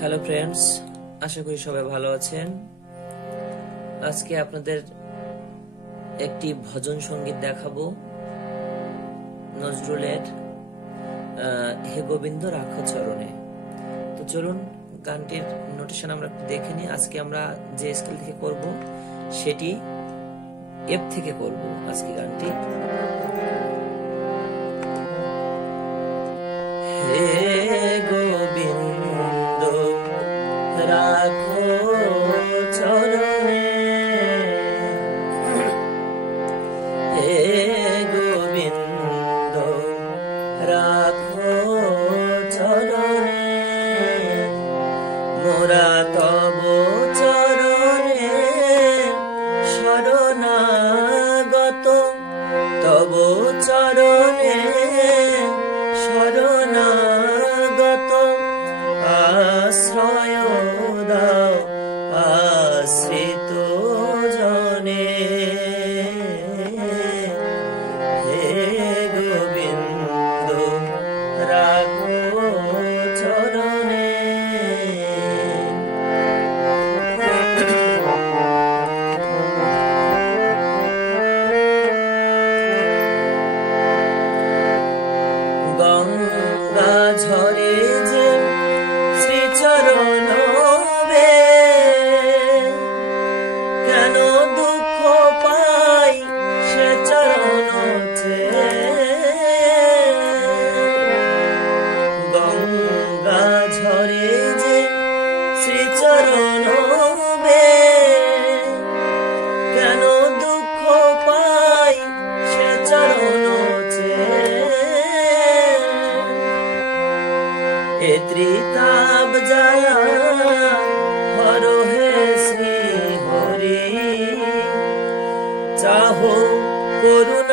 Hello friends, আশা করি সবাই ভালো আছেন। আজকে আপনাদের একটি ভজন সঙ্গীত দেখাবো, নজরুলের হে গোবিন্দ রাখো চরণে। তো চলুন গানটির নোটেশন আমরা দেখে নিই। আজকে আমরা যে স্কেল থেকে করব সেটি এফ থেকে করব আজকে গানটি। হে গোবিন্দ রাখো চরণে, হে গোবিন্দ রাখো চরণে, মোরা তব চরণে শরণাগত, তব চরণে শরণাগত, আশ্রয় দাও আশ্রিত জনে, হে গোবিন্দ রাখো চরণে। গঙ্গা ঝরে যে শ্রীচরণ বে, কেন দুঃখ পাই সে চরণ ছে। গঙ্গা ঝরে যে শ্রীচরণ বে, কেন দুঃখ পাই সে চরণ ছে। এ ত্রিতাপ জ্বালা হর হে শ্রী হরি, চাহো করুণ